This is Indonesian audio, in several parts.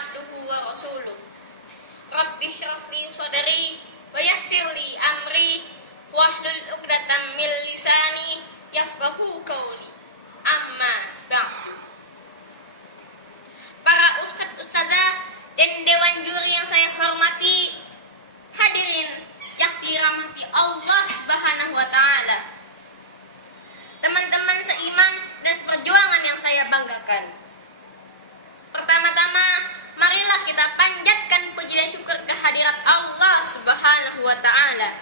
abduhu wa rasuluh. Rabbi shrah li sadri wa yassir li amri wahlul 'uqdatam min lisani yafqahu qawli. Amma ba'du. Para ustadz-ustadzah dan dewan juri yang saya hormati, hadirin yang dirahmati Allah Subhanahu wa taala. Teman-teman seiman dan seperjuangan yang saya banggakan. Pertama-tama, marilah kita panjatkan puji dan syukur kehadirat Allah Subhanahu wa taala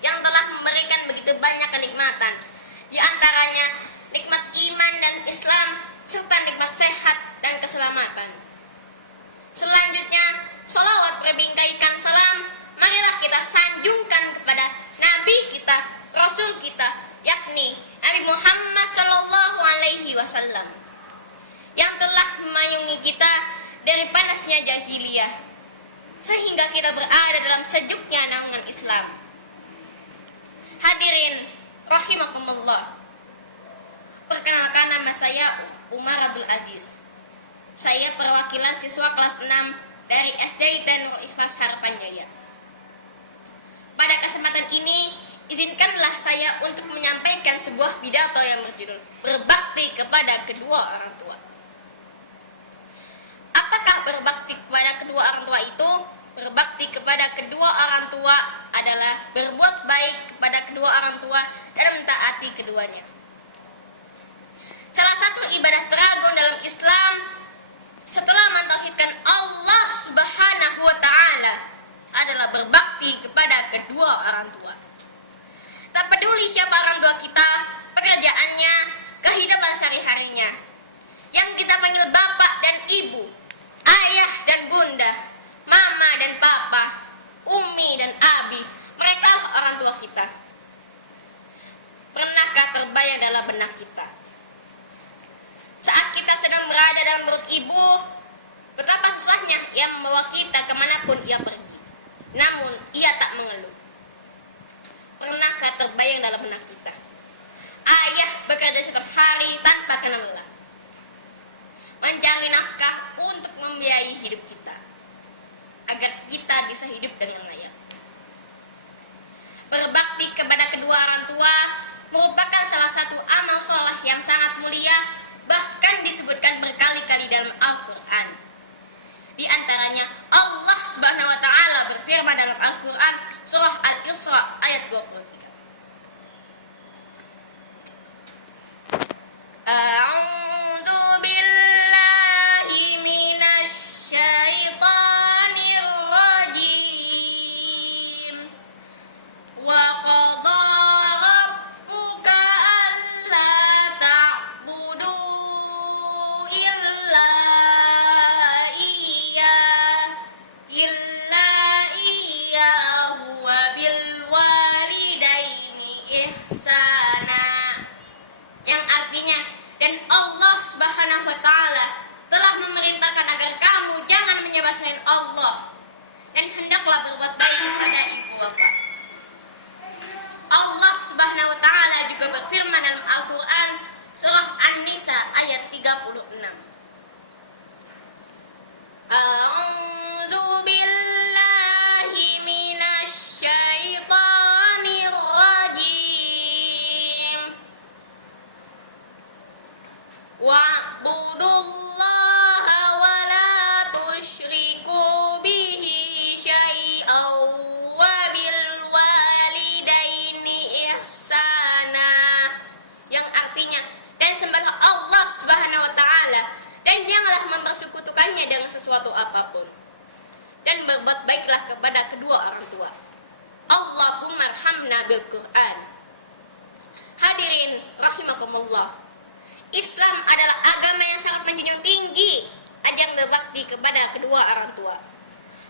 yang telah memberikan begitu banyak kenikmatan. Di antaranya nikmat iman dan Islam serta nikmat sehat dan keselamatan. Selanjutnya, sholawat berbingkaikan salam marilah kita sanjungkan kepada Nabi kita, Rasul kita, yakni Nabi Muhammad sallallahu alaihi wasallam yang telah memayungi kita dari panasnya jahiliyah sehingga kita berada dalam sejuknya naungan Islam. Hadirin rahimakumullah. Perkenalkan, nama saya Umar Abdul Aziz. Saya perwakilan siswa kelas 6 dari SD Nurul Ikhlas Harapan Jaya. Pada kesempatan ini, izinkanlah saya untuk menyampaikan sebuah pidato yang berjudul Berbakti kepada kedua orang tua. Apakah berbakti kepada kedua orang tua itu? Berbakti kepada kedua orang tua adalah berbuat baik kepada kedua orang tua dan mentaati keduanya. Salah satu ibadah teragung dalam Islam setelah mentauhidkan Allah Subhanahu wa taala adalah berbakti kepada kedua orang tua. Tak peduli siapa orang tua kita, pekerjaannya, kehidupan sehari-harinya. Yang kita panggil bapak dan ibu, ayah dan bunda, mama dan papa, umi dan abi, mereka orang tua kita. Pernahkah terbayang dalam benak kita? Saat kita sedang berada dalam perut ibu, betapa susahnya ia membawa kita kemanapun ia pergi. Namun ia tak mengeluh. Pernahkah terbayang dalam benak kita? Ayah bekerja setiap hari tanpa kenal lelah, mencari nafkah untuk membiayai hidup kita, agar kita bisa hidup dengan layak. Berbakti kepada kedua orang tua merupakan salah satu amal sholeh yang sangat mulia, bahkan disebutkan berkali-kali dalam Al-Quran. Di antaranya Allah Subhanahu wa taala berfirman dalam Al-Quran surah Al-Isra ayat 23. A'udzu billahi minasy syaithanir rajim. Wa qadha rabbuka alla ta'budu illa iyyahu wa bil walidaini ihsana. Yang artinya, dan Allah Subhanahu wa taala telah memerintahkan agar kamu jangan menyembah selain Allah dan hendaklah berbuat baik kepada ibu bapa. Allah Subhanahu wa taala juga berfirman dalam Al-Qur'an surah An-Nisa ayat 36. A'udzu billahi minasy syaithanir rajim. Wa'budullaha wa la tusyriku bihi syai'an wa bil walidaini ihsana. Yang artinya, dan sembahlah Allah Subhanahu wa taala dan janganlah mempersekutukannya dengan sesuatu apapun, dan berbuat baiklah kepada kedua orang tua. Allahumma arhamna bil Qur'an. Hadirin rahimakumullah. Islam adalah agama yang sangat menjunjung tinggi ajaran berbakti kepada kedua orang tua.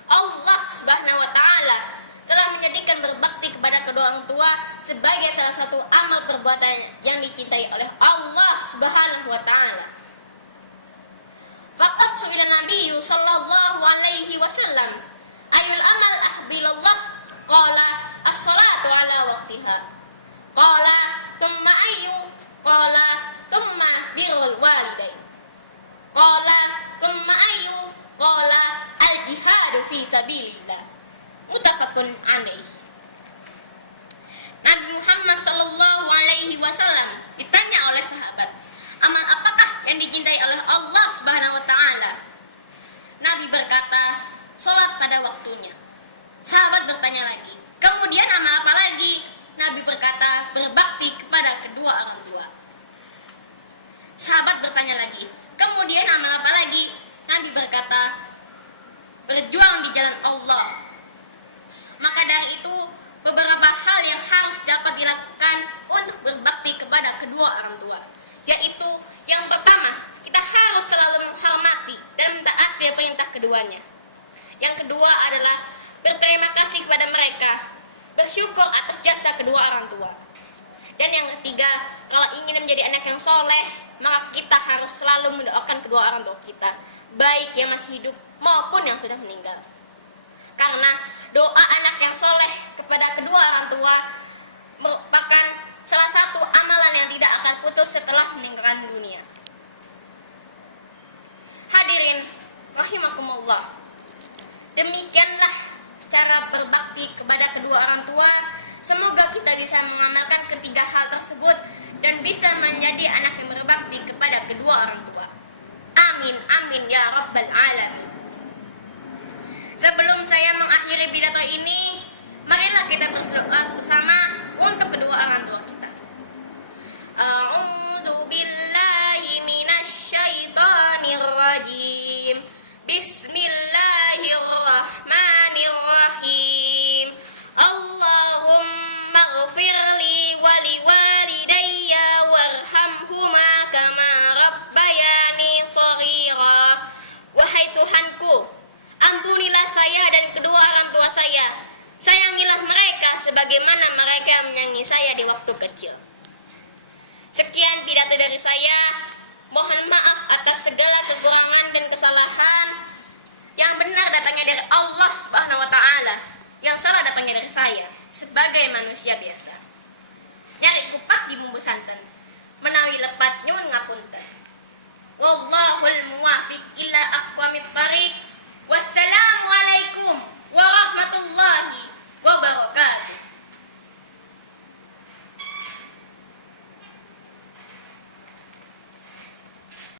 Allah Subhanahu wa taala telah menjadikan berbakti kepada kedua orang tua sebagai salah satu amal perbuatan yang dicintai oleh Allah Subhanahu wa taala. Faqad su'ila Nabi sallallahu alaihi wasallam, ayul amal ahbilullah? Qala as-salatu ala waqtiha. Qala thumma ayyu? Qala thumma birrul walidain. Qala thumma ayyu? Qala al-jihadu fi sabilillah. Muttafaqun alaih. Nabi Muhammad sallallahu alaihi wasallam ditanya oleh sahabat, amal apakah yang dicintai oleh Allah Subhanahu wa taala? Nabi berkata, salat pada waktunya. Sahabat bertanya lagi, kemudian amal apa lagi? Nabi berkata, berbakti kepada kedua orang tua. Sahabat bertanya lagi, kemudian amal apa lagi? Nabi berkata, berjuang di jalan Allah. Maka dari itu, beberapa hal yang harus dapat dilakukan untuk berbakti kepada kedua orang tua, yaitu yang pertama, kita harus selalu menghormati dan mentaati perintah keduanya. Yang kedua adalah berterima kasih kepada mereka, bersyukur atas jasa kedua orang tua. Dan yang ketiga, kalau ingin menjadi anak yang soleh, maka kita harus selalu mendoakan kedua orang tua kita, baik yang masih hidup maupun yang sudah meninggal. Karena doa anak yang soleh kepada kedua orang tua merupakan salah satu amalan yang tidak akan putus setelah meninggalkan dunia. Hadirin rahimakumullah, demikianlah cara berbakti kepada kedua orang tua. Semoga kita bisa mengamalkan ketiga hal tersebut dan bisa menjadi anak yang berbakti kepada kedua orang tua. Amin, amin ya rabbal alamin. Sebelum saya mengakhiri pidato ini, marilah kita berdoa bersama untuk kedua orang tua kita. A'udzu billahi minasy syaithanir rajim. Bismillahirrahmanirrahim. Allahumma ighfirli wa liwalidayya warhamhuma kama rabbayani shaghira. Wahai Tuhanku, ampunilah saya dan kedua orang tua saya. Sayangilah mereka sebagaimana mereka menyayangi saya di waktu kecil. Sekian pidato dari saya. Mohon maaf atas segala kekurangan dan kesalahan. Yang benar datangnya dari Allah Subhanahu wa taala, yang salah datangnya dari saya sebagai manusia biasa. Nyari kupat di bumbu santen, menawi lepat nyun ngapunten. Wallahul muwaffiq ila aqwamit thariq. Wassalam.